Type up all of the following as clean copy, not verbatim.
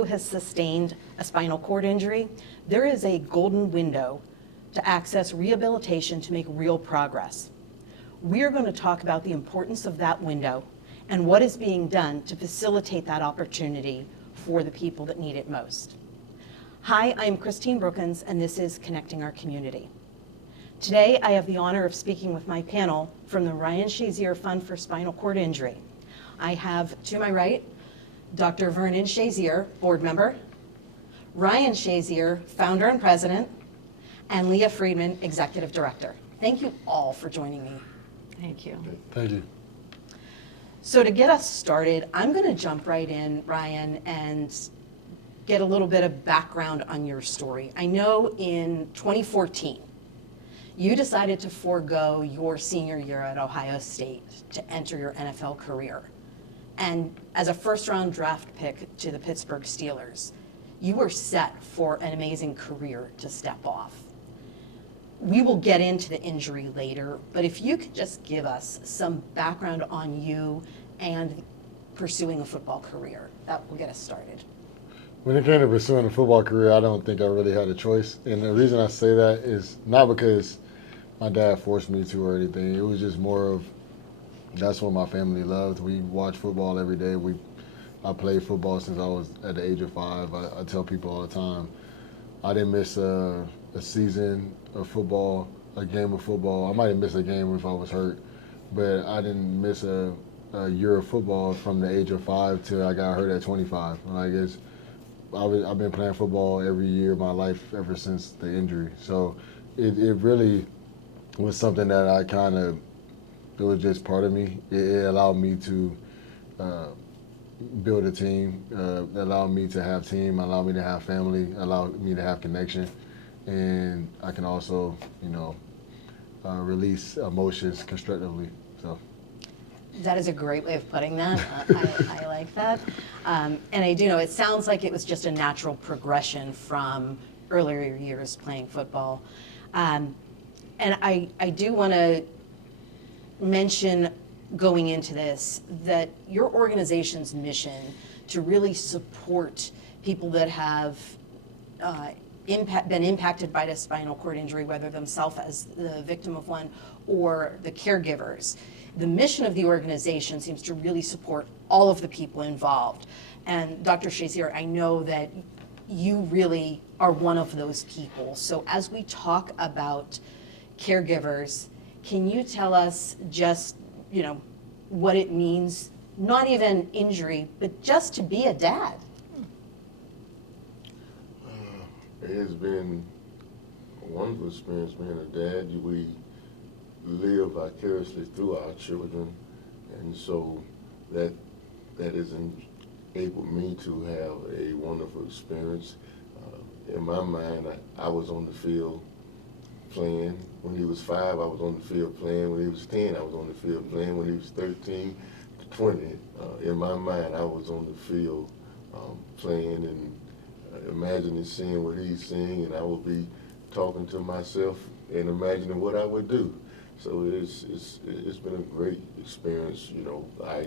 who has sustained a spinal cord injury, there is a golden window to access rehabilitation to make real progress. We are going to talk about the importance of that window and what is being done to facilitate that opportunity for the people that need it most. Hi, I'm Christine Brookins, and this is Connecting Our Community. Today, I have the honor of speaking with my panel from the Ryan Shazier Fund for Spinal Cord Injury. I have, to my right, Dr. Vernon Shazier, board member, Ryan Shazier, founder and president, and Leah Friedman, executive director. Thank you all for joining me. Thank you. Thank you. So to get us started, I'm going to jump right in, Ryan, and get a little bit of background on your story. I know in 2014, you decided to forego your senior year at Ohio State to enter your NFL career. And as a first-round draft pick to the Pittsburgh Steelers, you were set for an amazing career to step off. We will get into the injury later, but if you could just give us some background on you and pursuing a football career, that will get us started. When it came to pursuing a football career, I don't think I really had a choice. And the reason I say that is not because my dad forced me to or anything. It was just more of, that's what my family loved. We watch football every day. I played football since I was at the age of 5. I tell people all the time, I didn't miss a season of football, a game of football. I might have missed a game if I was hurt, but I didn't miss a year of football from the age of 5 till I got hurt at 25. I've been playing football every year of my life ever since the injury. So it really was something that it was just part of me. It allowed me to build a team, allowed me to have team, allowed me to have family, allowed me to have connection. And I can also, release emotions constructively. So That is a great way of putting that. I like that. And I do know it sounds like it was just a natural progression from earlier years playing football. And I do want to mention going into this that your organization's mission to really support people that have been impacted by a spinal cord injury, whether themselves as the victim of one or the caregivers. The mission of the organization seems to really support all of the people involved. And Dr. Shazier, I know that you really are one of those people. So as we talk about caregivers, can you tell us just, what it means, not even injury, but just to be a dad? It has been a wonderful experience being a dad. We live vicariously through our children, and so that has enabled me to have a wonderful experience. In my mind, I was on the field playing. When he was 5, I was on the field playing. When he was 10, I was on the field playing. When he was 13 to 20, in my mind, I was on the field playing and imagining seeing what he's seeing, and I would be talking to myself and imagining what I would do. So it's been a great experience. I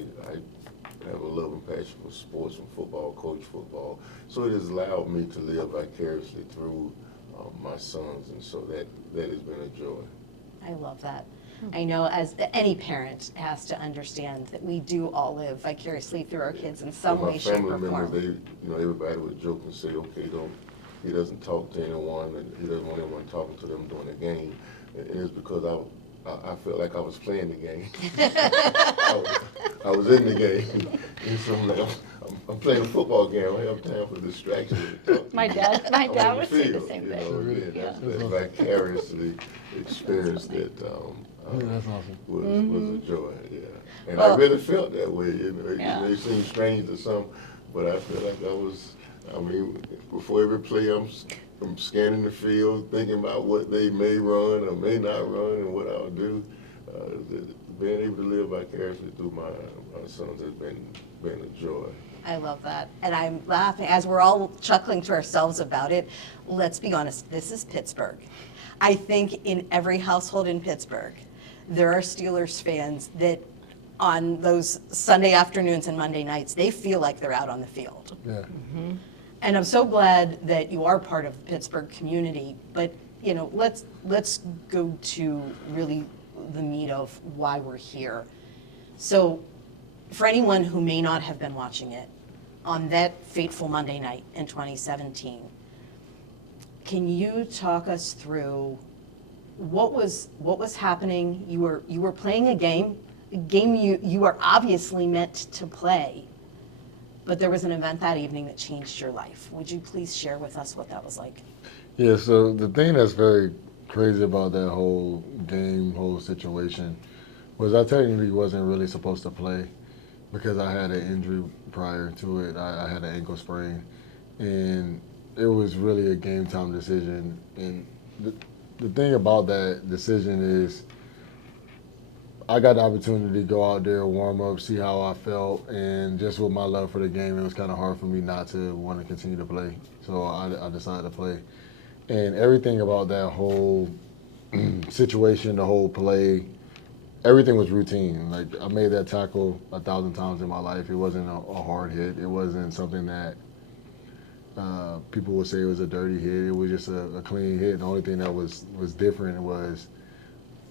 have a love and passion for sports and football, coach football. So it has allowed me to live vicariously through my sons, and so that has been a joy. I love that. I know as any parent has to understand that we do all live vicariously through our kids in some way, shape, or form. My family members, everybody would joke and say, okay, he doesn't talk to anyone, and he doesn't want anyone talking to them during the game. And it's because I felt like I was playing the game. I was in the game. And so I'm playing a football game. I don't have time for distraction. My dad would say the same thing. That's vicariously experienced that that's awesome. was a joy, yeah. And I really felt that way. It may seem strange to some, but I feel like before every play, I'm scanning the field, thinking about what they may run or may not run and what I'll do. Being able to live vicariously through my sons has been a joy. I love that. And I'm laughing as we're all chuckling to ourselves about it. Let's be honest, this is Pittsburgh. I think in every household in Pittsburgh, there are Steelers fans that on those Sunday afternoons and Monday nights, they feel like they're out on the field. Yeah. And I'm so glad that you are part of the Pittsburgh community, but let's go to really the meat of why we're here. So for anyone who may not have been watching it, on that fateful Monday night in 2017, can you talk us through what was happening? You were playing a game you were obviously meant to play, but there was an event that evening that changed your life. Would you please share with us what that was like? Yeah, so the thing that's very crazy about that whole game, whole situation, was I technically wasn't really supposed to play because I had an injury prior to it. I had an ankle sprain, and it was really a game time decision. And the thing about that decision is I got the opportunity to go out there, warm up, see how I felt, and just with my love for the game, it was kind of hard for me not to want to continue to play. So I decided to play. And everything about that whole situation, the whole play, everything was routine. Like, I made that tackle 1,000 times in my life. It wasn't a hard hit. It wasn't something that people would say it was a dirty hit. It was just a clean hit. The only thing that was different was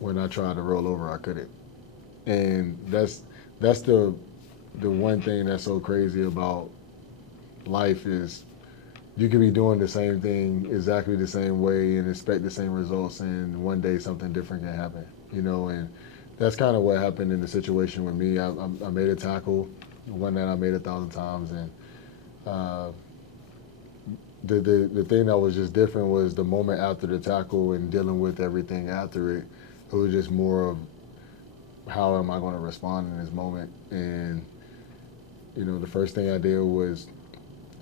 when I tried to roll over, I couldn't. And that's the one thing that's so crazy about life is you can be doing the same thing exactly the same way and expect the same results, and one day something different can happen, and that's kind of what happened in the situation with me. I made a tackle, one that I made 1,000 times, and the thing that was just different was the moment after the tackle and dealing with everything after it. It was just more of how am I going to respond in this moment. And the first thing I did was,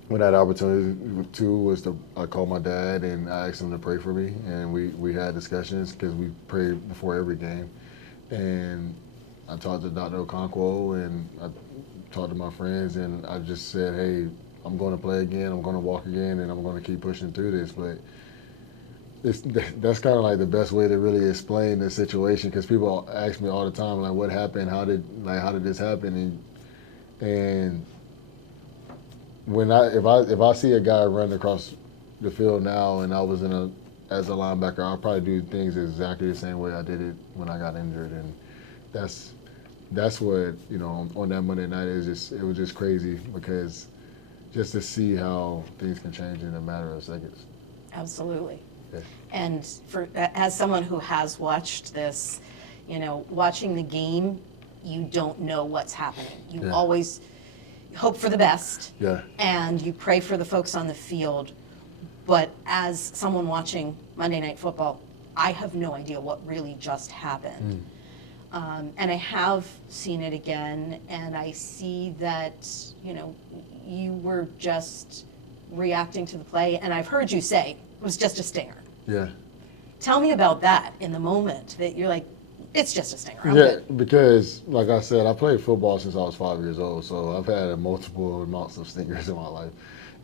when I had opportunity to, was I called my dad and I asked him to pray for me, and we had discussions because we prayed before every game. And I talked to Dr. Okonkwo and I talked to my friends, and I just said, hey, I'm going to play again, I'm going to walk again, and I'm going to keep pushing through this. But that's kind of like the best way to really explain the situation, because people ask me all the time, like, what happened? How did this happen? And when if I see a guy run across the field now, and I was as a linebacker, I'll probably do things exactly the same way I did it when I got injured. And that's what on that Monday night it was just crazy, because just to see how things can change in a matter of seconds. Absolutely. Yeah. And as someone who has watched this, watching the game, you don't know what's happening. You always hope for the best, and you pray for the folks on the field. But as someone watching Monday Night Football, I have no idea what really just happened. And I have seen it again, and I see that, you were just reacting to the play, and I've heard you say it was just a stinger. Yeah. Tell me about that in the moment, that you're like, it's just a stinger. I'm Yeah, good. because like I said, I played football since I was 5 years old, so I've had multiple amounts of stingers in my life.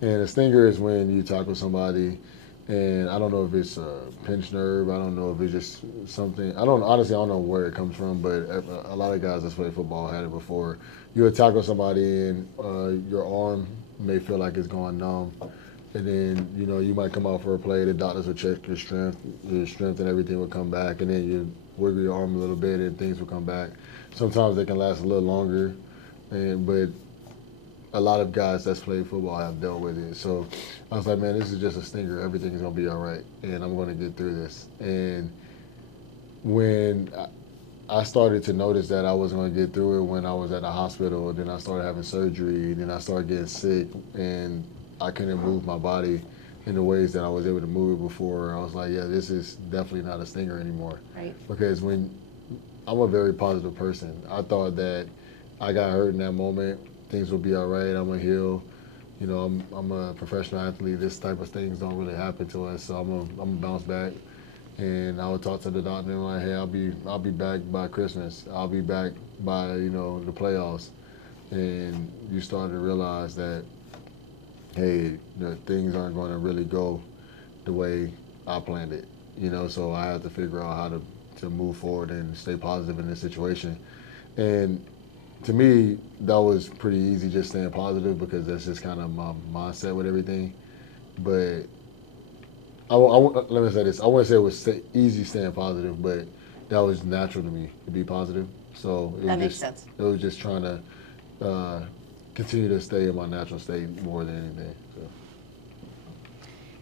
And a stinger is when you tackle somebody, and I don't know if it's a pinched nerve, I don't know if it's just something, honestly, I don't know where it comes from, but a lot of guys that's played football had it before. You would tackle somebody and your arm may feel like it's going numb. And then, you might come out for a play, the doctors will check your strength and everything will come back, and then you wiggle your arm a little bit and things will come back. Sometimes they can last a little longer, but a lot of guys that's played football have dealt with it. So I was like, man, this is just a stinger. Everything is going to be all right, and I'm going to get through this. And when I started to notice that I wasn't going to get through it when I was at the hospital, then I started having surgery, then I started getting sick, and I couldn't move my body in the ways that I was able to move it before. I was like, yeah, this is definitely not a stinger anymore. Right. Because I'm a very positive person. I thought that I got hurt in that moment, things will be all right, I'm going to heal. I'm a professional athlete. This type of things don't really happen to us, so I'm gonna bounce back. And I would talk to the doctor and like, hey, I'll be back by Christmas. I'll be back by the playoffs. And you start to realize that, hey, the things aren't going to really go the way I planned it. So I have to figure out how to move forward and stay positive in this situation. And to me, that was pretty easy, just staying positive, because that's just kind of my mindset with everything. but let me say this. I wouldn't say it was easy staying positive, but that was natural to me to be positive. So That makes sense. It was just trying to continue to stay in my natural state more than anything. So.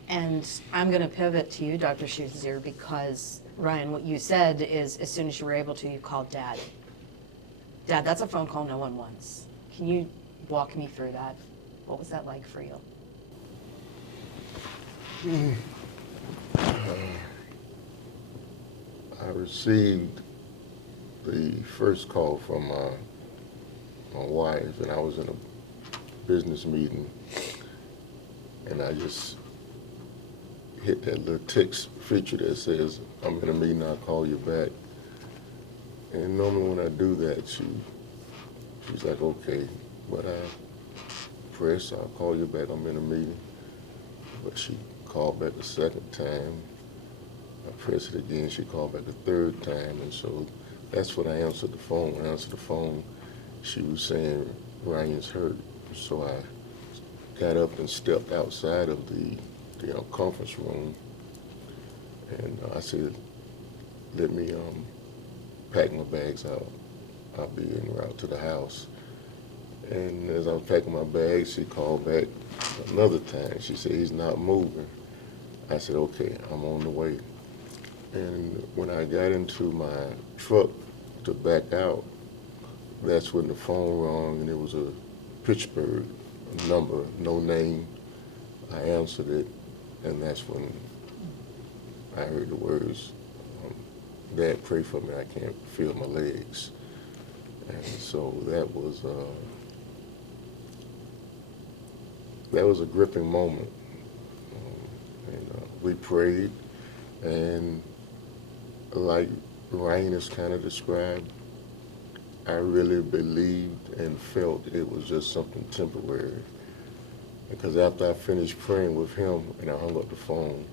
And I'm going to pivot to you, Dr. Shazier, because, Ryan, what you said is as soon as you were able to, you called Dad. Dad, that's a phone call no one wants. Can you walk me through that? What was that like for you? I received the first call from my wife, and I was in a business meeting, and I just hit that little text feature that says, I'm in a meeting, I'll call you back. And normally when I do that, she's like, okay, but I press, I'll call you back, I'm in a meeting. But she called back the second time. I pressed it again, she called back the third time, and so that's when I answered the phone. When I answered the phone, she was saying, Ryan's hurt. So I got up and stepped outside of the conference room, and I said, let me pack my bags out. I'll be en route to the house. And as I was packing my bags, she called back another time. She said, he's not moving. I said, okay, I'm on the way. And when I got into my truck to back out, that's when the phone rang, and it was a Pittsburgh number, no name. I answered it, and that's when I heard the words, Dad, pray for me, I can't feel my legs. And so that was a gripping moment. We prayed, and like Ryan has kind of described, I really believed and felt it was just something temporary. Because after I finished praying with him and I hung up the phone,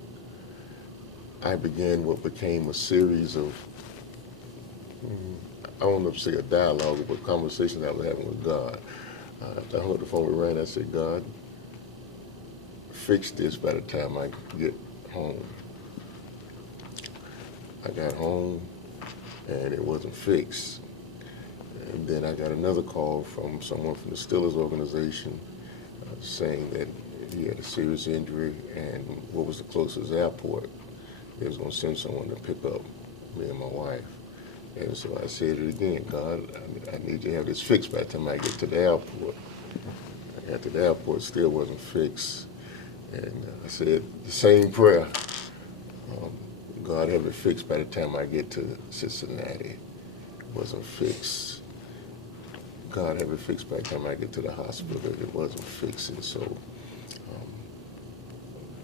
I began what became a series of, I don't know if to say a dialogue, but conversations I was having with God. I hung up the phone with Ryan, I said, God, fix this by the time I get home. I got home and it wasn't fixed. And then I got another call from someone from the Steelers organization saying that he had a serious injury, and what was the closest airport? They was going to send someone to pick up me and my wife. And so I said it again, God, I need you to have this fixed by the time I get to the airport. I got to the airport, still wasn't fixed. And I said the same prayer, God, have it fixed by the time I get to Cincinnati. Wasn't fixed. God, have it fixed by the time I get to the hospital. It wasn't fixed. And so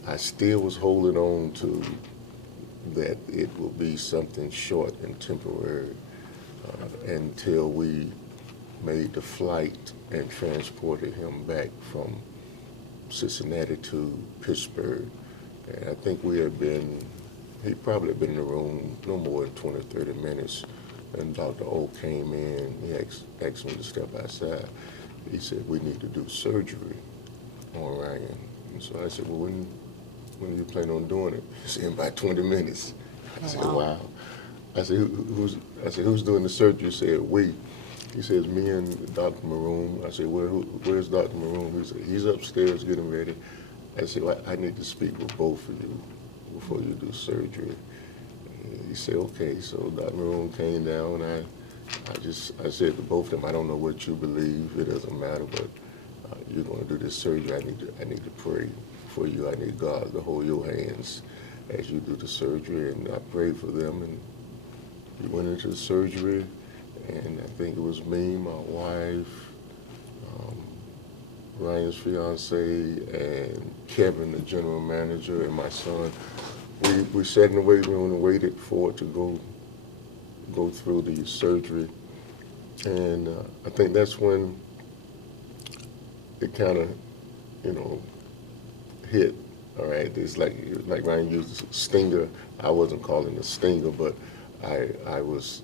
I still was holding on to that it will be something short and temporary until we made the flight and transported him back from Cincinnati to Pittsburgh. And I think he probably had been in the room no more than 20 or 30 minutes. And Dr. O came in, he asked me to step outside. He said, we need to do surgery on Ryan. And so I said, well, when are you planning on doing it? He said, in about 20 minutes. I said, wow. I said, who's doing the surgery? He said, we. He says, me and Dr. Maroon. I said, where's Dr. Maroon? He said, he's upstairs getting ready. I said, well, I need to speak with both of you before you do surgery. He said, okay. So Dr. Maroon came down, and I said to both of them, I don't know what you believe. It doesn't matter, but you're going to do this surgery. I need to pray for you. I need God to hold your hands as you do the surgery. And I prayed for them, and we went into the surgery. And I think it was me, my wife, Ryan's fiance, and Kevin, the general manager, and my son. We sat in the waiting room and waited for it to go through the surgery. And I think that's when it kind of, hit. All right, it's like Ryan used a stinger. I wasn't calling it a stinger, but I was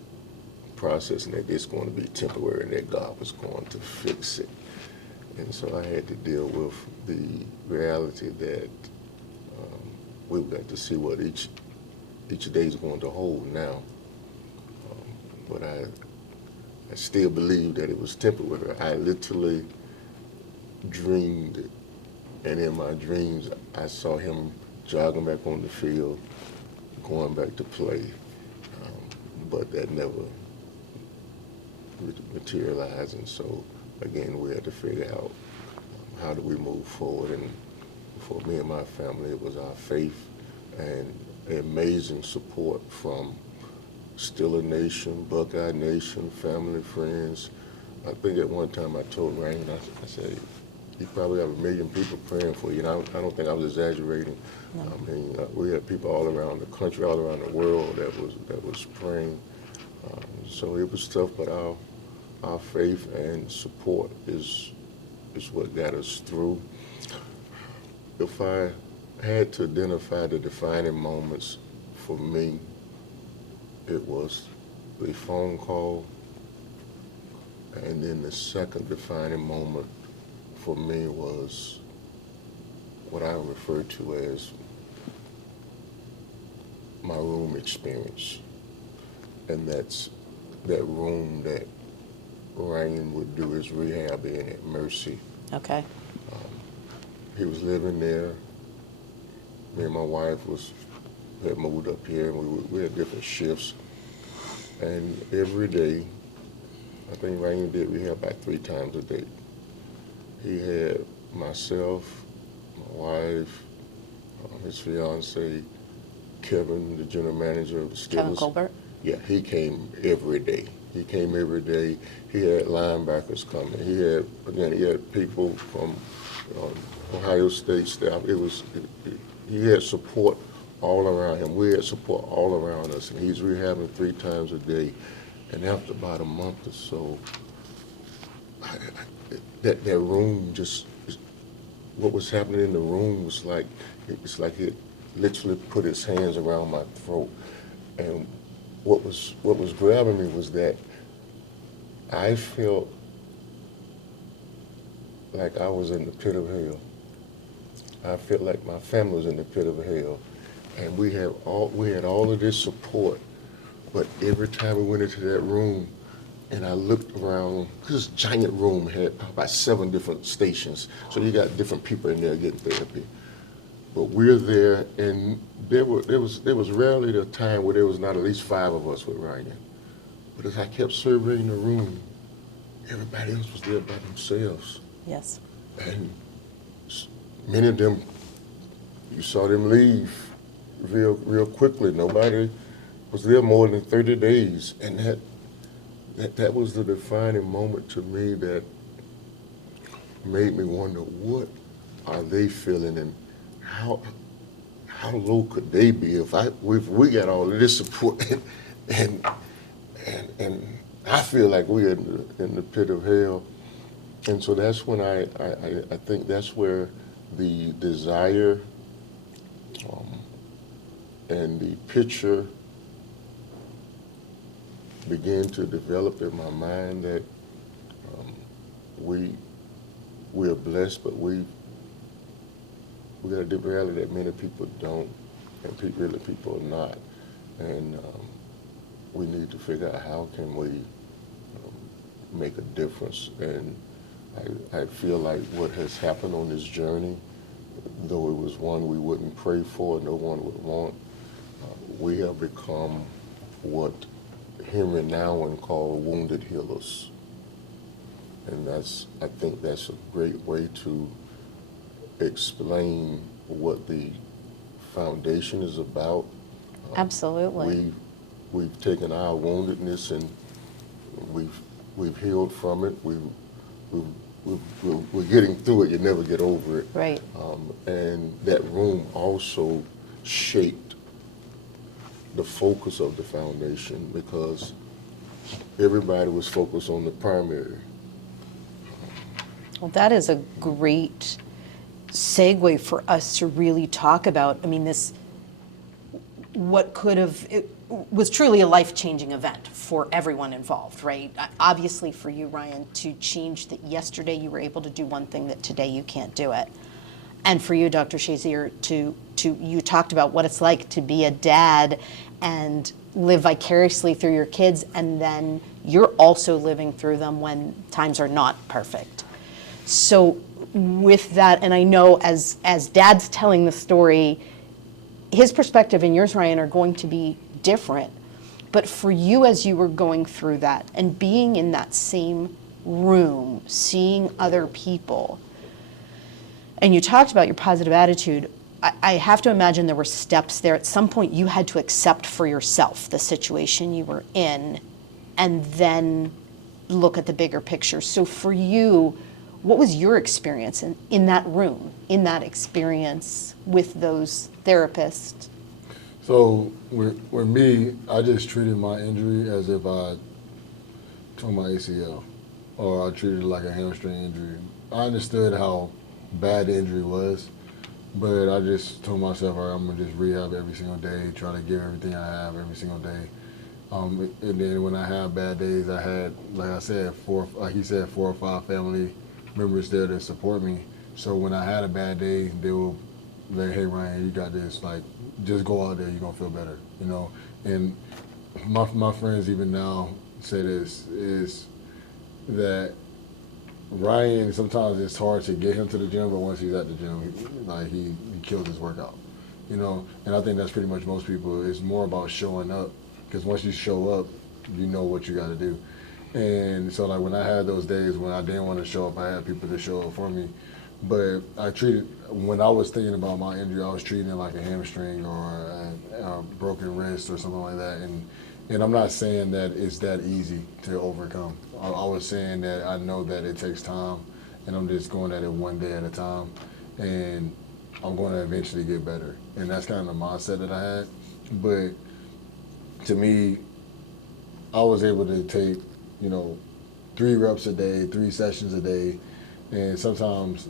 processing that it's going to be temporary and that God was going to fix it. And so I had to deal with the reality that we've got to see what each day is going to hold now. But I still believe that it was temporary. I literally dreamed it, and in my dreams, I saw him jogging back on the field, going back to play, but that never materialized. And so, again, we had to figure out how do we move forward. And for me and my family, it was our faith and amazing support from Steeler Nation, Buckeye Nation, family, friends. I think at one time I told Ryan, I said, you probably have 1 million people praying for you. And I don't think I was exaggerating. No. I mean, we had people all around the country, all around the world that was praying. So it was tough, but our faith and support is what got us through. If I had to identify the defining moments for me, it was the phone call, and then the second defining moment for me was what I refer to as my room experience. And that's that room that Ryan would do his rehab in at Mercy. Okay. He was living there. Me and my wife had moved up here, and we had different shifts. And every day, I think Ryan did rehab about 3 times a day. He had myself, my wife, his fiance, Kevin, the general manager of the Steelers. Kevin Colbert? Yeah, he came every day. He had linebackers coming. He had people from Ohio State staff. He had support all around him. We had support all around us, and he's rehabbing 3 times a day. And after about a month or so, that room just, what was happening in the room was like, it's like it literally put its hands around my throat. And what was grabbing me was that I felt like I was in the pit of hell. I felt like my family was in the pit of hell. And we had all of this support, but every time we went into that room and I looked around, this giant room had about 7 different stations, so you got different people in there getting therapy. But we're there, and there was rarely a time where there was not at least 5 of us with Ryan. But as I kept surveying the room, everybody else was there by themselves. Yes. And many of them, you saw them leave real quickly. Nobody was there more than 30 days. And that was the defining moment to me that made me wonder, what are they feeling, and how low could they be if we got all of this support and I feel like we're in the pit of hell. And so that's when I think that's where the desire and the picture began to develop in my mind that we're blessed, but we got a different reality that many people don't, and people are not. And we need to figure out how can we make a difference. And I feel like what has happened on this journey, though it was one we wouldn't pray for, no one would want, we have become what Henry Nouwen called wounded healers. And I think that's a great way to explain what the foundation is about. Absolutely. We've taken our woundedness and we've healed from it. We're getting through it. You never get over it. Right. And that room also shaped the focus of the foundation, because everybody was focused on the primary. Well, that is a great segue for us to really talk about. I mean, it was truly a life-changing event for everyone involved, right? Obviously for you, Ryan, to change that yesterday you were able to do one thing that today you can't do it. And for you, Dr. Shazier, to you talked about what it's like to be a dad and live vicariously through your kids, and then you're also living through them when times are not perfect. So with that, and I know as Dad's telling the story, his perspective and yours, Ryan, are going to be different. But for you, as you were going through that and being in that same room, seeing other people, and you talked about your positive attitude, I have to imagine there were steps there. At some point, you had to accept for yourself the situation you were in and then look at the bigger picture. So for you, what was your experience in that room, in that experience with those therapists? So with me, I just treated my injury as if I tore my ACL, or I treated it like a hamstring injury. I understood how bad the injury was, but I just told myself, all right, I'm gonna just rehab every single day, try to give everything I have every single day. And then when I have bad days, I had, like I said, like he said, 4 or 5 family members there to support me. So when I had a bad day, they will like, hey Ryan, you got this. Like, just go out there, you're gonna feel better, you know. And my friends even now say this is that Ryan, sometimes it's hard to get him to the gym, but once he's at the gym, he kills his workout, you know. And I think that's pretty much most people. It's more about showing up, because once you show up, you know what you got to do. And so like when I had those days when I didn't want to show up, I had people to show up for me. But when I was thinking about my injury, I was treating it like a hamstring or a broken wrist or something like that. And I'm not saying that it's that easy to overcome. I was saying that I know that it takes time, and I'm just going at it one day at a time, and I'm going to eventually get better. And that's kind of the mindset that I had. But to me, I was able to take, 3 reps a day, 3 sessions a day, and sometimes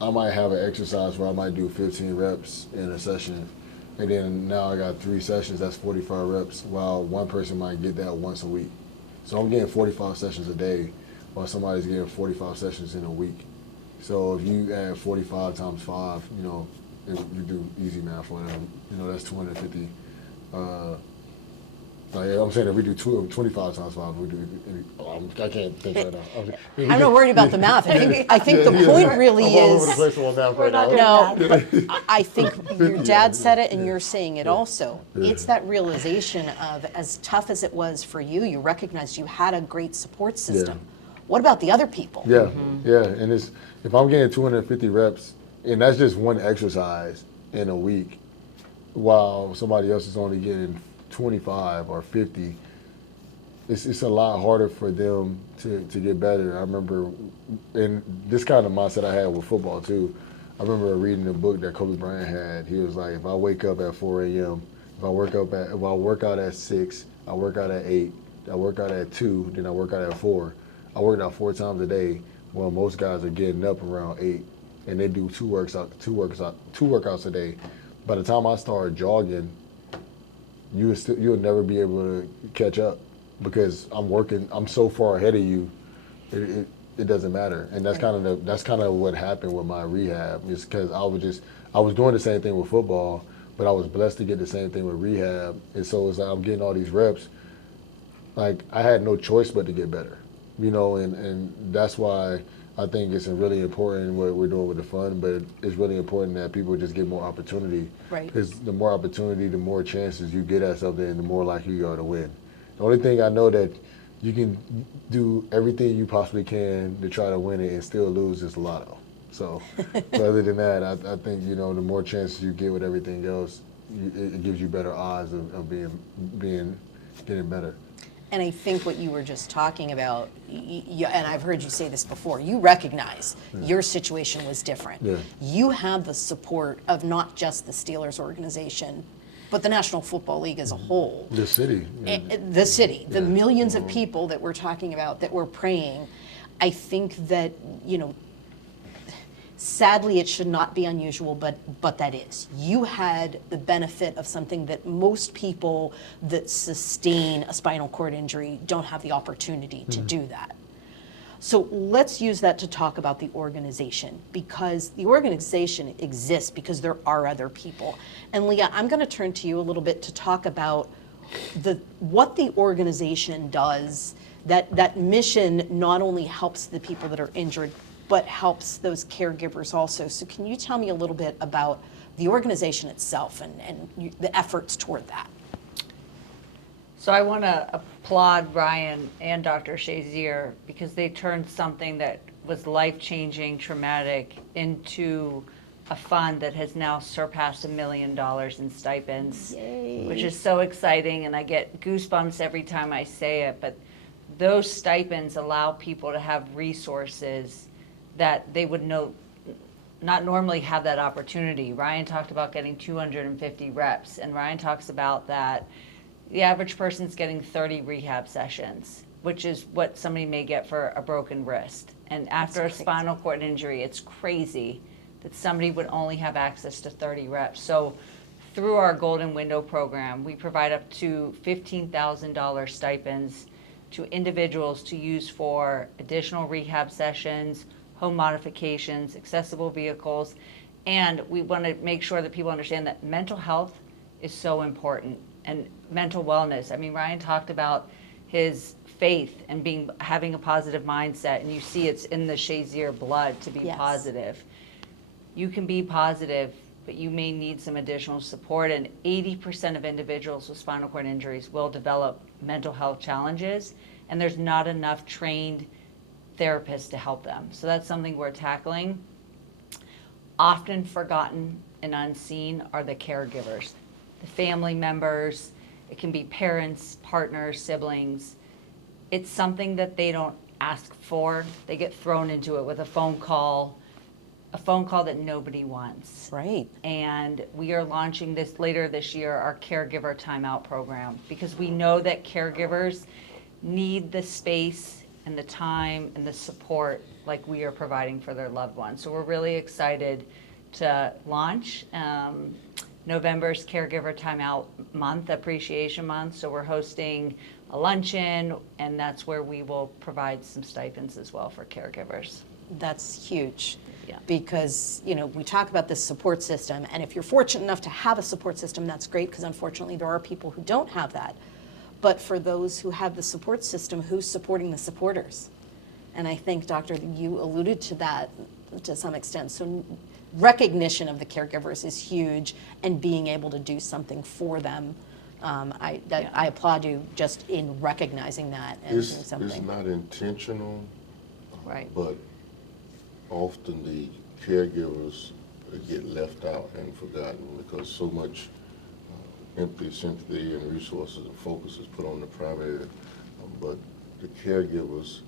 I might have an exercise where I might do 15 reps in a session, and then now I got 3 sessions, that's 45 reps, while one person might get that once a week. So I'm getting 45 sessions a day, while somebody's getting 45 sessions in a week. So if you add 45 times 5, if you do easy math for them, that's 250. I'm saying if we do 25 times 5, we do. I can't think right now. I'm not worried about the math. I think the point really I'm all over the is. place with math right now. No, but I think your dad said it, and you're saying it also. It's that realization of, as tough as it was for you, you recognized you had a great support system. What about the other people? Yeah, and if I'm getting 250 reps, and that's just one exercise in a week, while somebody else is only getting 25 or 50, it's a lot harder for them to get better. I remember, and this kind of mindset I had with football too. I remember reading a book that Kobe Bryant had. He was like, if I wake up at 4 a.m., if I work out at 6, I work out at 8, I work out at 2, then I work out at 4. I work out 4 times a day. Well, most guys are getting up around 8, and they do 2 workouts a day. By the time I start jogging, you'll never be able to catch up, because I'm so far ahead of you, it doesn't matter. And that's kind of what happened with my rehab, is because I was doing the same thing with football, but I was blessed to get the same thing with rehab. And so it's like I'm getting all these reps, like I had no choice but to get better, and that's why I think it's really important what we're doing with the fund, but it's really important that people just get more opportunity. Right. Because the more opportunity, the more chances you get at something, the more likely you are to win. The only thing I know that you can do everything you possibly can to try to win it and still lose is the lotto. So, but other than that, I think, the more chances you get with everything else, it gives you better odds of getting better. And I think what you were just talking about, and I've heard you say this before, you recognize your situation was different. Yeah. You had the support of not just the Steelers organization, but the National Football League as a whole. The city. The city, the millions of people that we're talking about that were praying. I think that, sadly, it should not be unusual, but that is. You had the benefit of something that most people that sustain a spinal cord injury don't have the opportunity to do that. So let's use that to talk about the organization, because the organization exists because there are other people. And Leah, I'm going to turn to you a little bit to talk about what the organization does. That mission not only helps the people that are injured, but helps those caregivers also. So can you tell me a little bit about the organization itself and the efforts toward that? So I want to applaud Ryan and Dr. Shazier because they turned something that was life-changing, traumatic, into a fund that has now surpassed $1 million in stipends, Yay. which is so exciting, and I get goosebumps every time I say it. But those stipends allow people to have resources that they would not normally have that opportunity. Ryan talked about getting 250 reps, and Ryan talks about that the average person's getting 30 rehab sessions, which is what somebody may get for a broken wrist. And after a spinal cord injury, it's crazy that somebody would only have access to 30 reps. So through our Golden Window program, we provide up to $15,000 stipends to individuals to use for additional rehab sessions, home modifications, accessible vehicles, and we want to make sure that people understand that mental health is so important, and mental wellness. I mean, Ryan talked about his faith and having a positive mindset, and you see it's in the Shazier blood to be Yes. positive. You can be positive, but you may need some additional support, and 80% of individuals with spinal cord injuries will develop mental health challenges, and there's not enough trained therapists to help them. So that's something we're tackling. Often forgotten and unseen are the caregivers, the family members. It can be parents, partners, siblings. It's something that they don't ask for. They get thrown into it with a phone call that nobody wants. Right. And we are launching this later this year, our caregiver timeout program, because we know that caregivers need the space and the time and the support like we are providing for their loved ones. So we're really excited to launch. November's Caregiver Timeout Month, Appreciation Month, so we're hosting a luncheon, and that's where we will provide some stipends as well for caregivers. That's huge. Yeah. Because, we talk about this support system, and if you're fortunate enough to have a support system, that's great, because unfortunately there are people who don't have that. But for those who have the support system, who's supporting the supporters? And I think, Doctor, you alluded to that to some extent. So recognition of the caregivers is huge, and being able to do something for them. I applaud you just in recognizing that and doing something. It's not intentional, Right. but often the caregivers get left out and forgotten because so much empathy, sympathy, and resources and focus is put on the primary. But the caregivers,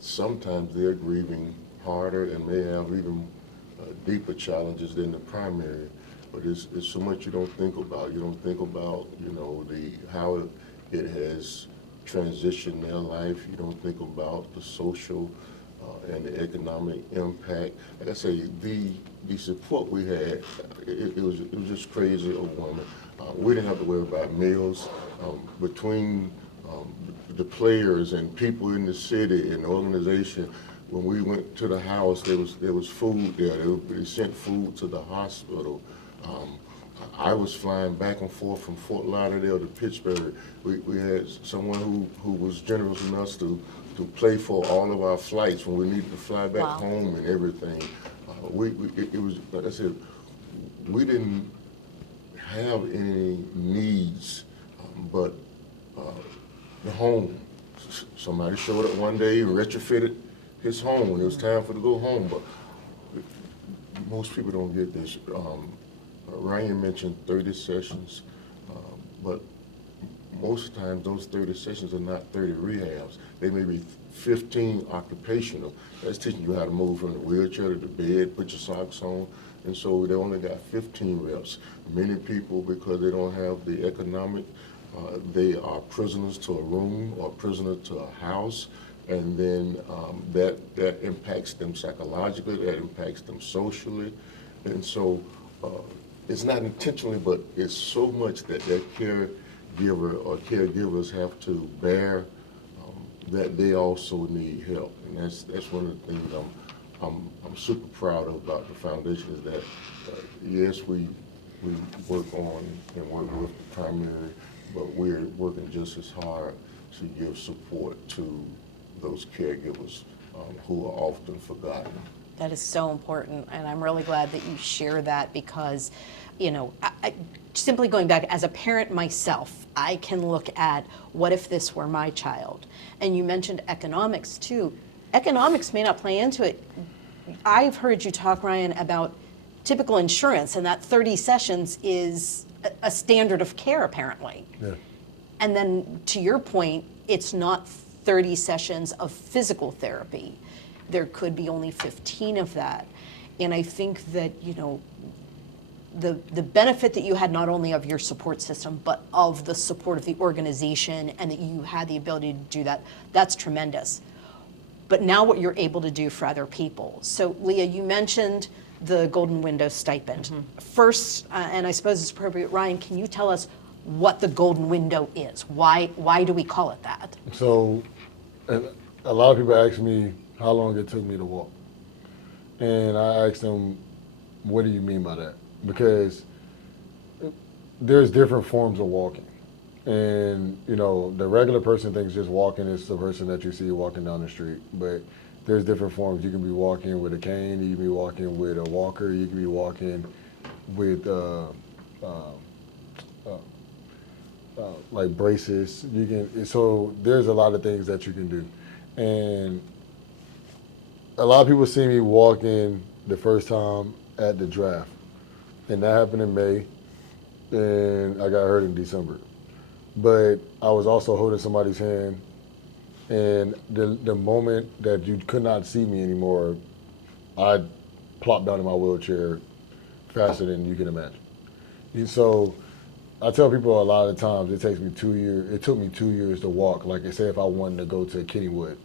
sometimes they're grieving harder and may have even deeper challenges than the primary. But it's so much you don't think about. You don't think about, how it has transitioned their life. You don't think about the social and the economic impact. Like I say, the support we had, it was just crazy overwhelming. We didn't have to worry about meals between the players and people in the city and the organization. When we went to the house, there was food there. They sent food to the hospital. I was flying back and forth from Fort Lauderdale to Pittsburgh. We had someone who was generous enough to play for all of our flights when we needed to fly back Wow. home and everything. It was, like I said, we didn't have any needs, but the home. Somebody showed up one day, retrofitted his home when it was time for to go home. But most people don't get this. Ryan mentioned 30 sessions, but most times those 30 sessions are not 30 rehabs. They may be 15 occupational. That's teaching you how to move from the wheelchair to the bed, put your socks on, and so they only got 15 reps. Many people, because they don't have the economic, they are prisoners to a room or prisoner to a house, and then that impacts them psychologically, that impacts them socially, and so it's not intentionally, but it's so much that caregiver or caregivers have to bear that they also need help. And that's one of the things I'm super proud of about the foundation is that, yes, we work on and work with the primary, but we're working just as hard to give support to those caregivers who are often forgotten. That is so important, and I'm really glad that you share that because, you know, simply going back, as a parent myself, I can look at what if this were my child? And you mentioned economics too. Economics may not play into it. I've heard you talk, Ryan, about typical insurance, and that 30 sessions is a standard of care, apparently. Yeah. And then, to your point, it's not 30 sessions of physical therapy. There could be only 15 of that. And I think that, you know, the benefit that you had not only of your support system, but of the support of the organization and that you had the ability to do that, that's tremendous. But now what you're able to do for other people. So Leah, you mentioned the Golden Window stipend. First, and I suppose it's appropriate, Ryan, can you tell us what the Golden Window is? Why do we call it that? So, and a lot of people ask me how long it took me to walk. And I asked them, what do you mean by that? Because there's different forms of walking. And, you know, the regular person thinks just walking is the person that you see walking down the street. But there's different forms. You can be walking with a cane, you can be walking with a walker, you can be walking with like braces. You can, so there's a lot of things that you can do. And a lot of people see me walking the first time at the draft. And that happened in May, and I got hurt in December. But I was also holding somebody's hand, and the moment that you could not see me anymore, I plopped down in my wheelchair faster than you can imagine. And so I tell people a lot of times it takes me 2 years. It took me 2 years to walk. Like I say, if I wanted to go to Kennywood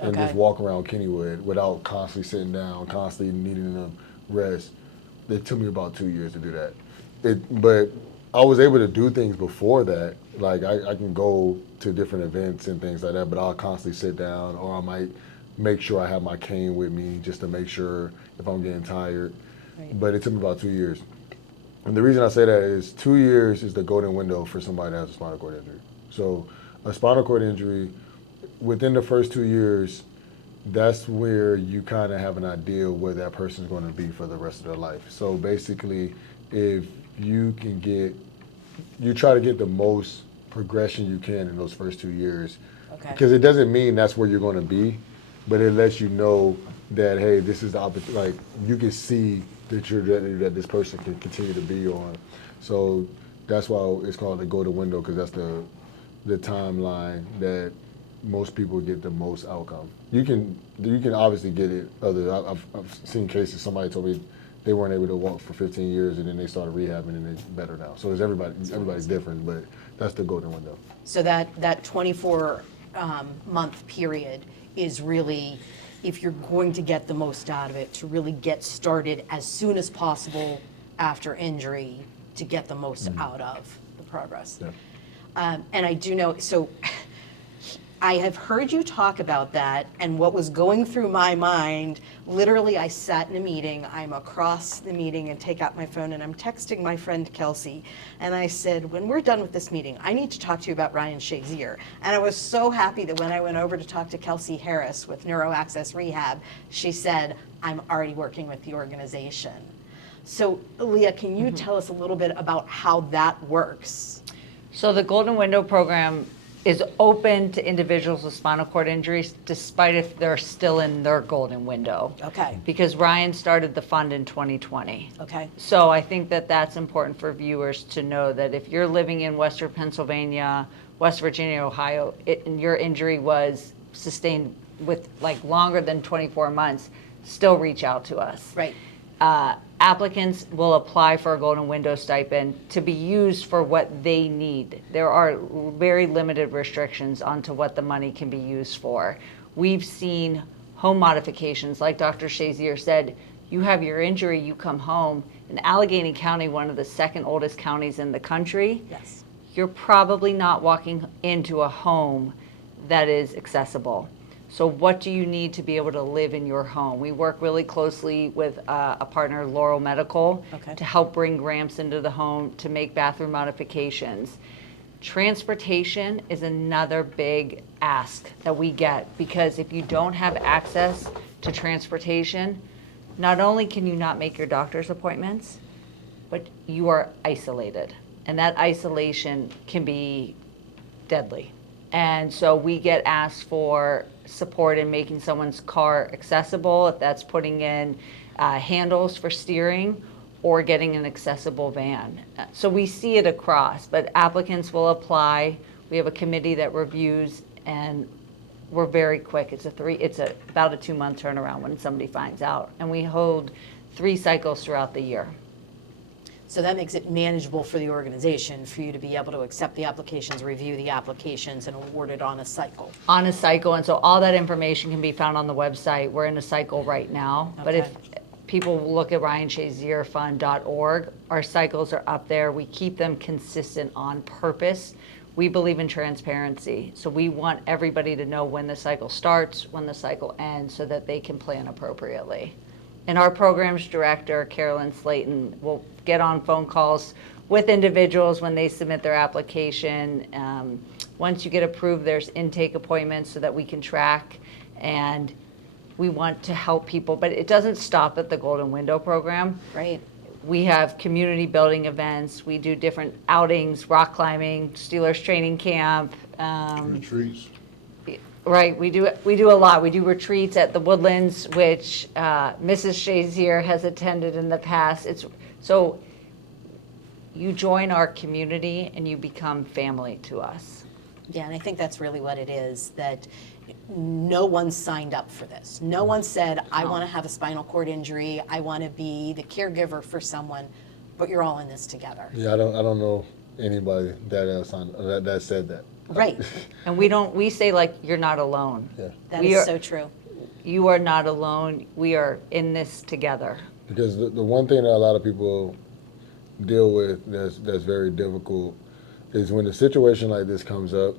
and just walk around Kennywood without constantly sitting down, constantly needing to rest, it took me about 2 years to do that. But I was able to do things before that. Like I can go to different events and things like that, but I'll constantly sit down, or I might make sure I have my cane with me just to make sure if I'm getting tired. Right. But it took me about 2 years. And the reason I say that is 2 years is the golden window for somebody that has a spinal cord injury. So a spinal cord injury, within the first 2 years, that's where you kind of have an idea of where that person's going to be for the rest of their life. So basically, if you can you try to get the most progression you can in those first 2 years. Okay. Because it doesn't mean that's where you're going to be, but it lets you know that, hey, this is the opportunity, like you can see the trajectory that this person can continue to be on. So that's why it's called the golden window, because that's the timeline that most people get the most outcome. You can obviously get it I've seen cases, somebody told me they weren't able to walk for 15 years and then they started rehabbing and they're better now. So everybody's different, but that's the golden window. So that 24 month period is really, if you're going to get the most out of it, to really get started as soon as possible after injury to get the most out of the progress. Yeah. And I do know, so I have heard you talk about that, and what was going through my mind, literally I sat in a meeting, I'm across the meeting and take out my phone and I'm texting my friend Kelsey, and I said, when we're done with this meeting, I need to talk to you about Ryan Shazier. And I was so happy that when I went over to talk to Kelsey Harris with Neuro Access Rehab, she said, I'm already working with the organization. So Leah, can you tell us a little bit about how that works? So the Golden Window program is open to individuals with spinal cord injuries, despite if they're still in their golden window. Okay. Because Ryan started the fund in 2020. Okay. So I think that that's important for viewers to know, that if you're living in Western Pennsylvania, West Virginia, Ohio, and your injury was sustained with like longer than 24 months, still reach out to us. Right. Applicants will apply for a golden window stipend to be used for what they need. There are very limited restrictions onto what the money can be used for. We've seen home modifications, like Dr. Shazier said, you have your injury, you come home. In Allegheny County, one of the second oldest counties in the country, Yes. You're probably not walking into a home that is accessible. So what do you need to be able to live in your home? We work really closely with a partner, Laurel Medical, Okay. to help bring ramps into the home, to make bathroom modifications. Transportation is another big ask that we get, because if you don't have access to transportation, not only can you not make your doctor's appointments, but you are isolated. And that isolation can be deadly. And so we get asked for support in making someone's car accessible, if that's putting in handles for steering or getting an accessible van. So we see it across, but applicants will apply. We have a committee that reviews, and we're very quick. It's about a 2-month turnaround when somebody finds out. And we hold 3 cycles throughout the year. So that makes it manageable for the organization, for you to be able to accept the applications, review the applications, and award it on a cycle. On a cycle, and so all that information can be found on the website. We're in a cycle right now, but if people look at RyanShazierFund.org, our cycles are up there. We keep them consistent on purpose. We believe in transparency, so we want everybody to know when the cycle starts, when the cycle ends, so that they can plan appropriately. And our programs director, Carolyn Slayton, will get on phone calls with individuals when they submit their application. Once you get approved, there's intake appointments so that we can track, and we want to help people. But it doesn't stop at the Golden Window program. Right. We have community building events. We do different outings, rock climbing, Steelers training camp. Retreats. Right, we do a lot. We do retreats at the Woodlands, which Mrs. Shazier has attended in the past. So you join our community and you become family to us. Yeah, and I think that's really what it is, that no one signed up for this. No one said, I want to have a spinal cord injury, I want to be the caregiver for someone, but you're all in this together. Yeah, I don't know anybody that said that. Right. And we say, like, you're not alone. Yeah. That is so true. You are not alone. We are in this together. Because the one thing that a lot of people deal with that's very difficult is when a situation like this comes up,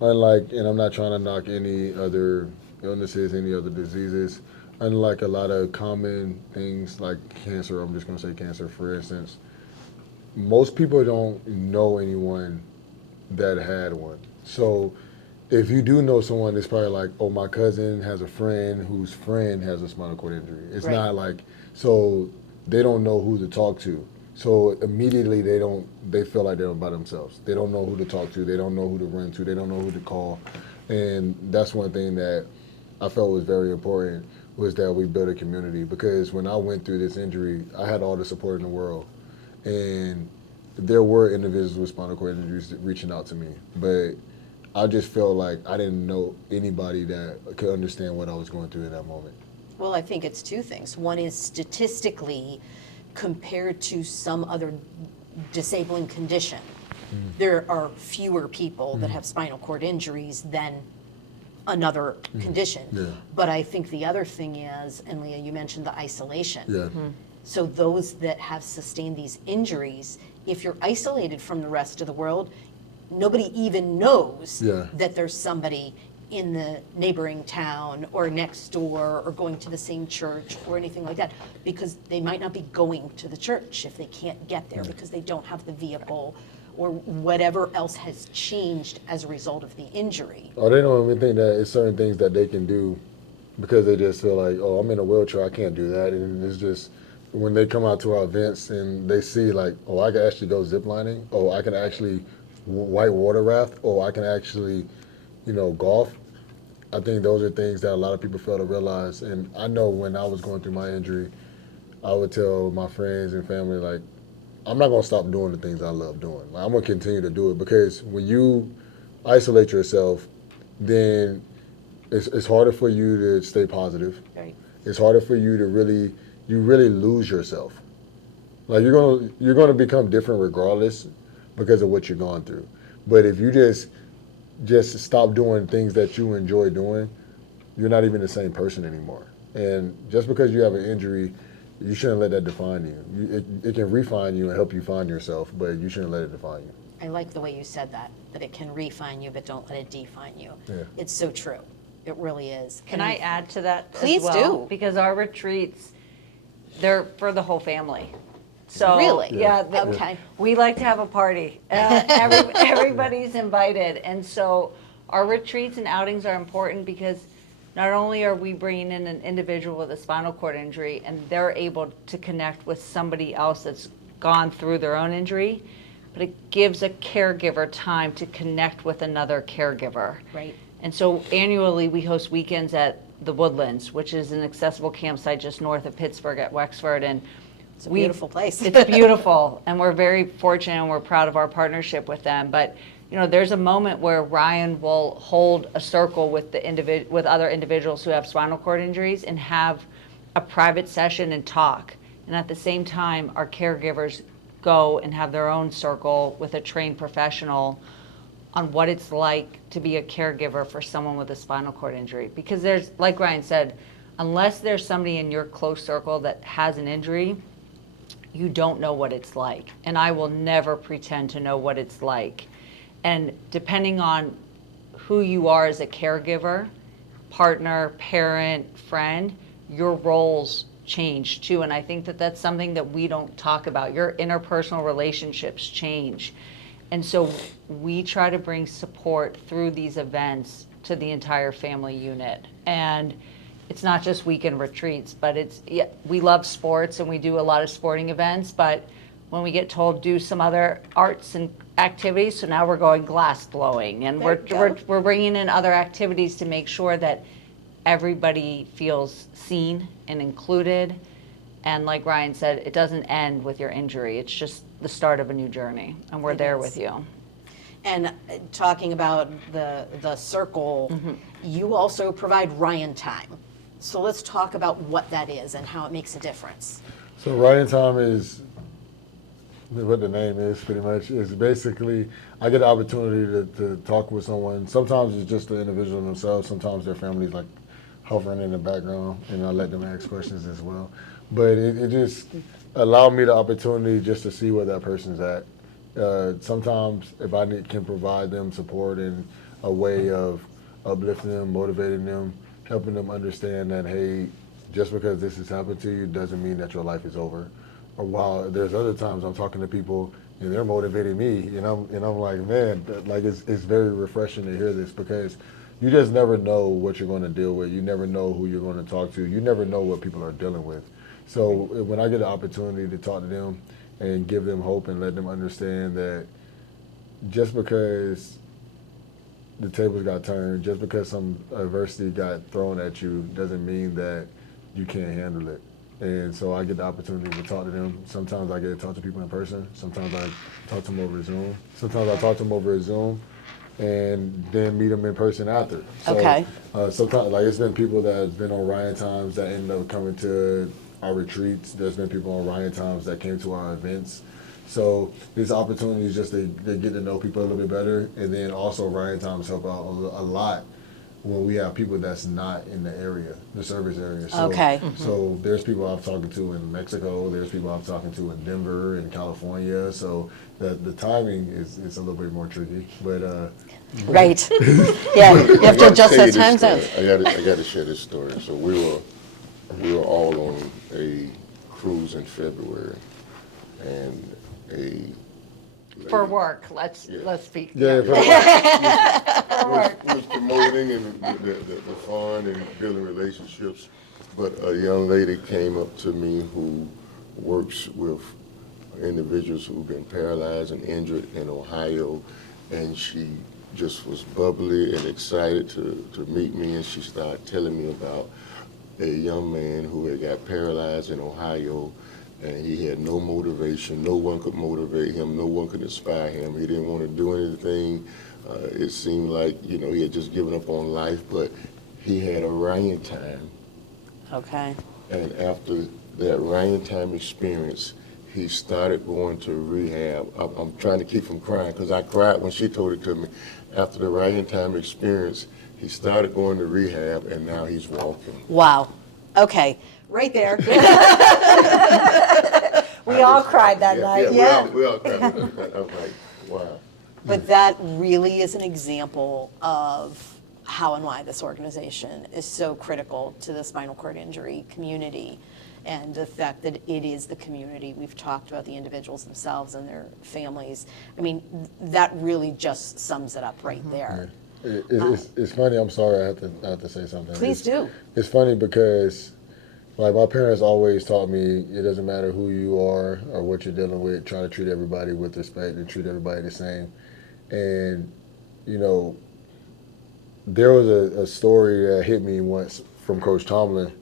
unlike, and I'm not trying to knock any other illnesses, any other diseases, unlike a lot of common things like cancer, I'm just going to say cancer, for instance, most people don't know anyone that had one. So if you do know someone, it's probably like, oh, my cousin has a friend whose friend has a spinal cord injury. It's Right. not like, so they don't know who to talk to. So immediately they feel like they're by themselves. They don't know who to talk to. They don't know who to run to. They don't know who to call. And that's one thing that I felt was very important, was that we built a community. Because when I went through this injury, I had all the support in the world. And there were individuals with spinal cord injuries reaching out to me, but I just felt like I didn't know anybody that could understand what I was going through in that moment. Well, I think it's 2 things. One is, statistically, compared to some other disabling condition, there are fewer people that have spinal cord injuries than another condition. Yeah. But I think the other thing is, and Leah, you mentioned the isolation. Yeah. So those that have sustained these injuries, if you're isolated from the rest of the world, nobody even knows Yeah. that there's somebody in the neighboring town or next door or going to the same church or anything like that, because they might not be going to the church if they can't get there because they don't have the vehicle or whatever else has changed as a result of the injury. Or they don't even think that it's certain things that they can do because they just feel like, oh, I'm in a wheelchair, I can't do that. And it's just, when they come out to our events and they see like, oh, I can actually go ziplining, oh, I can actually white water raft, oh, I can actually, golf. I think those are things that a lot of people fail to realize. And I know when I was going through my injury, I would tell my friends and family, like, I'm not going to stop doing the things I love doing. Like, I'm going to continue to do it, because when you isolate yourself, then it's harder for you to stay positive. Right. It's harder for you to really lose yourself. Like, you're gonna become different regardless because of what you're going through. But if you just stop doing things that you enjoy doing, you're not even the same person anymore. And just because you have an injury, you shouldn't let that define you. It can refine you and help you find yourself, but you shouldn't let it define you. I like the way you said that it can refine you, but don't let it define you. Yeah. It's so true. It really is. Can I add to that as Please well? do. Because our retreats, they're for the whole family. So, Really? Yeah. Okay. We like to have a party. Everybody's invited. And so our retreats and outings are important because not only are we bringing in an individual with a spinal cord injury and they're able to connect with somebody else that's gone through their own injury, but it gives a caregiver time to connect with another caregiver. Right. And so annually, we host weekends at the Woodlands, which is an accessible campsite just north of Pittsburgh at Wexford. And It's a beautiful place. It's beautiful, and we're very fortunate and we're proud of our partnership with them. But you know, there's a moment where Ryan will hold a circle with with other individuals who have spinal cord injuries and have a private session and talk. And at the same time, our caregivers go and have their own circle with a trained professional on what it's like to be a caregiver for someone with a spinal cord injury. Because there's, like Ryan said, unless there's somebody in your close circle that has an injury, you don't know what it's like. And I will never pretend to know what it's like. And depending on who you are as a caregiver, partner, parent, friend, your roles change too. And I think that that's something that we don't talk about. Your interpersonal relationships change. And so we try to bring support through these events to the entire family unit. And it's not just weekend retreats, but we love sports and we do a lot of sporting events, but when we get told do some other arts and activities, so now we're going glass blowing and we're bringing in other activities to make sure that everybody feels seen and included. And like Ryan said, it doesn't end with your injury. It's just the start of a new journey, and we're there with you. And talking about the circle, you also provide Ryan time. So let's talk about what that is and how it makes a difference. So Ryan Time is what the name is pretty much. Is basically I get the opportunity to talk with someone. Sometimes it's just the individual themselves. Sometimes their family's like hovering in the background, and I let them ask questions as well. But it just allowed me the opportunity just to see where that person's at. Sometimes if I can provide them support in a way of uplifting them, motivating them, helping them understand that, hey, just because this has happened to you doesn't mean that your life is over. Or while there's other times I'm talking to people and they're motivating me, and I'm like, man, like it's very refreshing to hear this, because you just never know what you're going to deal with. You never know who you're going to talk to. You never know what people are dealing with. So when I get the opportunity to talk to them and give them hope and let them understand that just because the tables got turned, just because some adversity got thrown at you, doesn't mean that you can't handle it. And so I get the opportunity to talk to them. Sometimes I get to talk to people in person. Sometimes I talk to them over Zoom. Sometimes I talk to them over Zoom and then meet them in person after. So, Okay. Sometimes, like, it's been people that have been on Ryan Times that end up coming to our retreats. There's been people on Ryan Times that came to our events. So these opportunities just they get to know people a little bit better. And then also Ryan Times help out a lot when we have people that's not in the area, the service area. So, Okay. So there's people I've talked to in Mexico. There's people I'm talking to in Denver and California. So the timing is a little bit more tricky. But Right. Yeah, you have to adjust that time zone. I got to share this story. So we were all on a cruise in February, and For work, let's speak. yeah, was promoting and the fun and building relationships. But a young lady came up to me who works with individuals who've been paralyzed and injured in Ohio, and she just was bubbly and excited to meet me, and she started telling me about a young man who had got paralyzed in Ohio, and he had no motivation. No one could motivate him. No one could inspire him. He didn't want to do anything. It seemed like, he had just given up on life, but he had a Ryan Time. Okay. And after that Ryan Time experience, he started going to rehab. I'm trying to keep from crying because I cried when she told it to me. After the Ryan Time experience, he started going to rehab, and now he's walking. Wow. Okay. Right there. We all cried that night. Yeah, we all cried. I was like, wow. But that really is an example of how and why this organization is so critical to the spinal cord injury community, and the fact that it is the community. We've talked about the individuals themselves and their families. I mean, that really just sums it up right there. It's funny. I'm sorry, I have to say something. Please do. It's funny because, like, my parents always taught me it doesn't matter who you are or what you're dealing with. Try to treat everybody with respect and treat everybody the same. And you know, there was a story that hit me once from Coach Tomlin,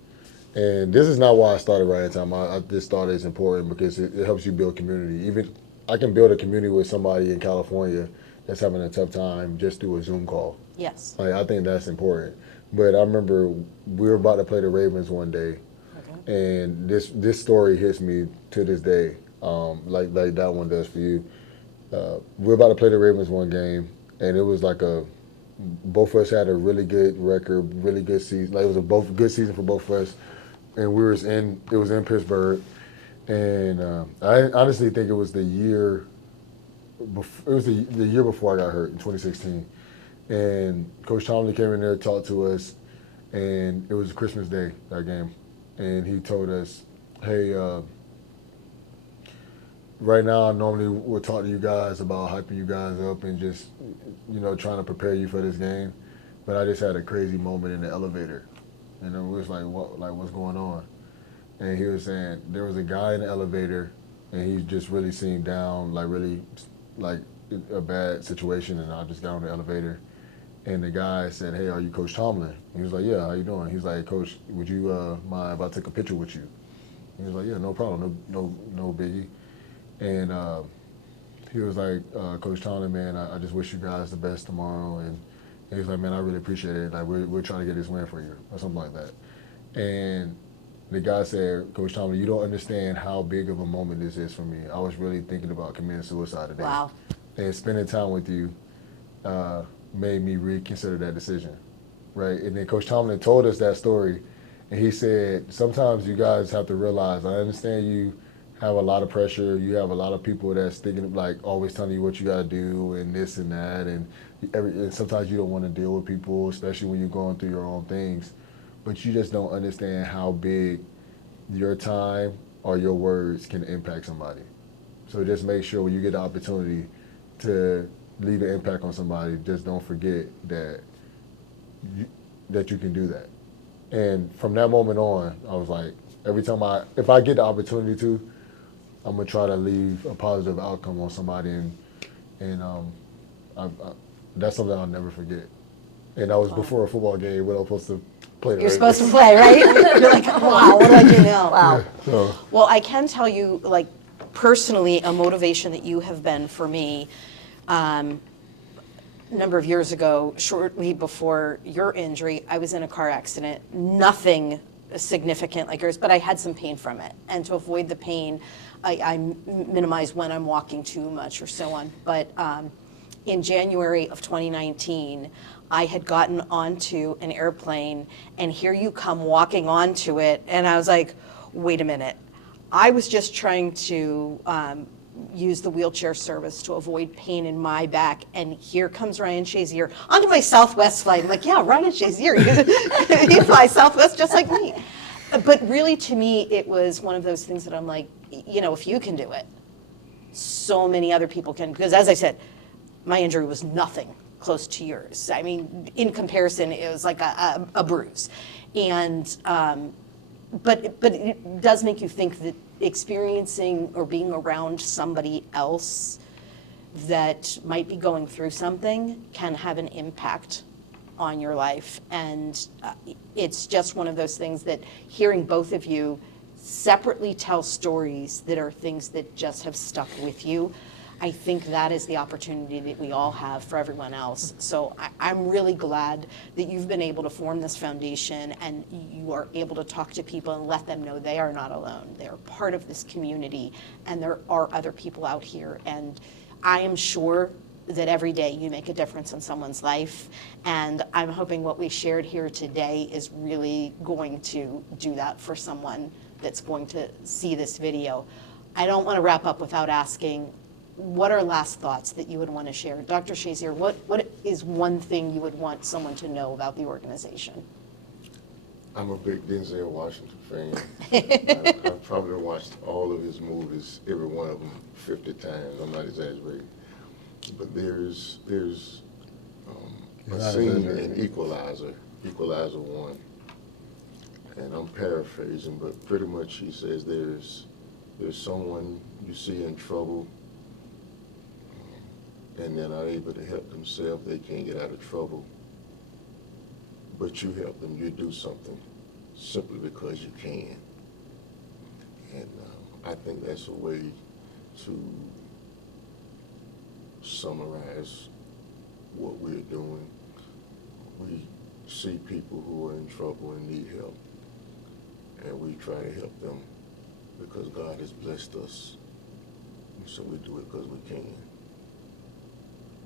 and this is not why I started Ryan Time. I just thought it's important because it helps you build community. Even I can build a community with somebody in California that's having a tough time just through a Zoom call. Yes. Like, I think that's important. But I remember we were about to play the Ravens one day, and this story hits me to this day, like that one does for you. We were about to play the Ravens one game, and it was like both of us had a really good record, really good season. Like, it was a good season for both of us, and it was in Pittsburgh, and I honestly think it was the year. It was the year before I got hurt in 2016, and Coach Tomlin came in there, talked to us, and it was Christmas Day, that game, and he told us, "Hey, right now I normally would talk to you guys about hyping you guys up and just, you know, trying to prepare you for this game, but I just had a crazy moment in the elevator, and it was like, what's going on?" And he was saying there was a guy in the elevator, and he just really seemed down, like really, like a bad situation, and I just got on the elevator, and the guy said, "Hey, are you Coach Tomlin?" He was like, "Yeah, how you doing?" He's like, "Coach, would you mind if I took a picture with you?" He was like, "Yeah, no problem, no biggie." And he was like, "Coach Tomlin, man, I just wish you guys the best tomorrow." And he was like, "Man, I really appreciate it. Like, we're trying to get this win for you," or something like that. And the guy said, "Coach Tomlin, you don't understand how big of a moment this is for me. I was really thinking about committing suicide today." Wow. And spending time with you made me reconsider that decision, right? And then Coach Tomlin told us that story, and he said, sometimes you guys have to realize, I understand you have a lot of pressure, you have a lot of people that's thinking, like, always telling you what you got to do and this and that, and sometimes you don't want to deal with people, especially when you're going through your own things, but you just don't understand how big your time or your words can impact somebody. So just make sure when you get the opportunity to leave an impact on somebody, just don't forget that you can do that. And from that moment on, I was like, if I get the opportunity to, I'm gonna try to leave a positive outcome on somebody, and that's something I'll never forget. And that was before a football game when I was supposed to play. You're supposed to play, right? You're like, wow, what do I do now? Wow. So, Well, I can tell you, like, personally, a motivation that you have been for me, a number of years ago, shortly before your injury, I was in a car accident. Nothing significant like yours, but I had some pain from it. And to avoid the pain, I minimize when I'm walking too much or so on. But in January of 2019, I had gotten onto an airplane, and here you come walking onto it, and I was like, wait a minute. I was just trying to use the wheelchair service to avoid pain in my back, and here comes Ryan Shazier onto my Southwest flight. I'm like, yeah, Ryan Shazier, he flies Southwest just like me. But really, to me, it was one of those things that I'm like, you know, if you can do it, so many other people can. Because as I said, my injury was nothing close to yours. I mean, in comparison, it was like a bruise. And but it does make you think that experiencing or being around somebody else that might be going through something can have an impact on your life. And it's just one of those things that hearing both of you separately tell stories that are things that just have stuck with you, I think that is the opportunity that we all have for everyone else. So I'm really glad that you've been able to form this foundation and you are able to talk to people and let them know they are not alone. They're part of this community, and there are other people out here. And I am sure that every day you make a difference in someone's life. And I'm hoping what we shared here today is really going to do that for someone that's going to see this video. I don't want to wrap up without asking, what are last thoughts that you would want to share? Dr. Shazier, what is one thing you would want someone to know about the organization? I'm a big Denzel Washington fan. I've probably watched all of his movies, every one of them, 50 times. I'm not exaggerating. But there's a scene in Equalizer 1, and I'm paraphrasing, but pretty much he says there's someone you see in trouble, and they're not able to help themselves. They can't get out of trouble. But you help them, you do something simply because you can. And I think that's a way to summarize what we're doing. We see people who are in trouble and need help, and we try to help them because God has blessed us. So we do it because we can.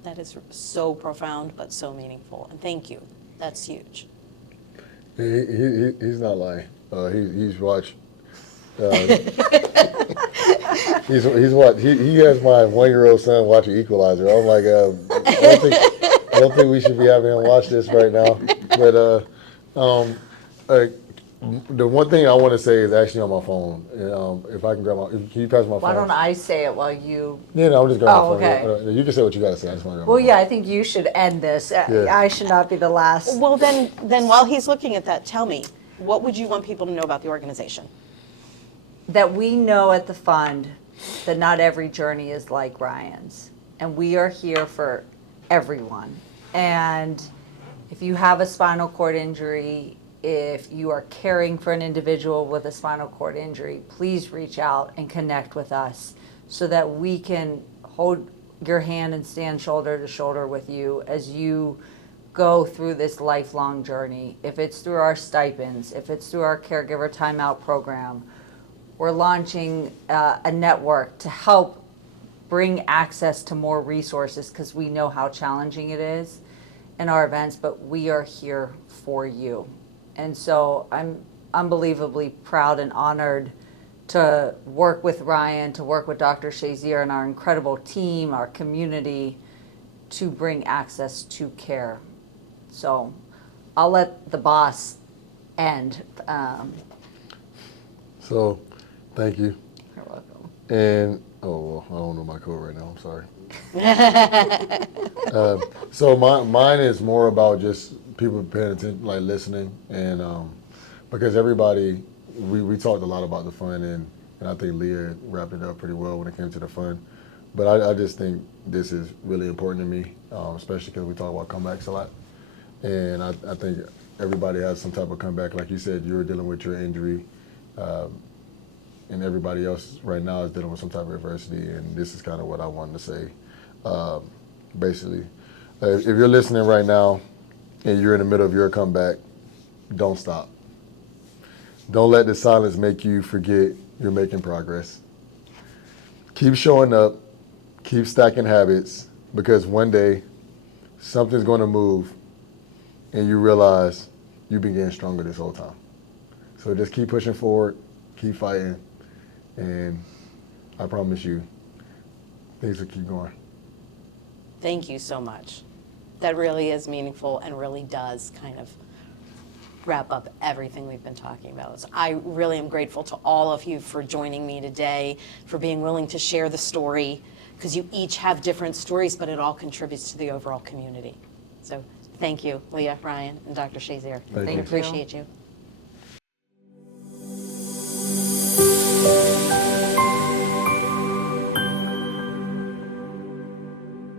That is so profound, but so meaningful. And thank you. That's huge. He's not lying. He's watched. He's watched. He has my 1-year-old son watching Equalizer. I'm like, I don't think we should be having him watch this right now. But the one thing I want to say is actually on my phone. If I can grab can you pass my phone? Why don't I say it while you? Yeah, no, I'm just grabbing Oh, my phone. okay. You can say what you got to say. I just want to grab Well, my yeah, I think you should end this. Yeah. I should not be the last. Well, then while he's looking at that, tell me, what would you want people to know about the organization? That we know at the fund that not every journey is like Ryan's, and we are here for everyone. And if you have a spinal cord injury, if you are caring for an individual with a spinal cord injury, please reach out and connect with us so that we can hold your hand and stand shoulder to shoulder with you as you go through this lifelong journey. If it's through our stipends, if it's through our caregiver timeout program, we're launching a network to help bring access to more resources because we know how challenging it is in our events, but we are here for you. And so I'm unbelievably proud and honored to work with Ryan, to work with Dr. Shazier and our incredible team, our community, to bring access to care. So I'll let the boss end. So, thank you. You're welcome. And I don't know my code right now. I'm sorry. So mine is more about just people paying attention, like listening, and because everybody, we talked a lot about the fund, and I think Leah wrapped it up pretty well when it came to the fund. But I just think this is really important to me, especially because we talk about comebacks a lot, and I think everybody has some type of comeback. Like you said, you're dealing with your injury. And everybody else right now is dealing with some type of adversity, and this is kind of what I wanted to say. Basically, if you're listening right now and you're in the middle of your comeback, don't stop. Don't let the silence make you forget you're making progress. Keep showing up, keep stacking habits, because one day something's going to move and you realize you've been getting stronger this whole time. So just keep pushing forward, keep fighting, and I promise you, things will keep going. Thank you so much. That really is meaningful and really does kind of wrap up everything we've been talking about. So I really am grateful to all of you for joining me today, for being willing to share the story, because you each have different stories, but it all contributes to the overall community. So thank you, Leah, Ryan, and Dr. Shazier. Thank you. Appreciate you.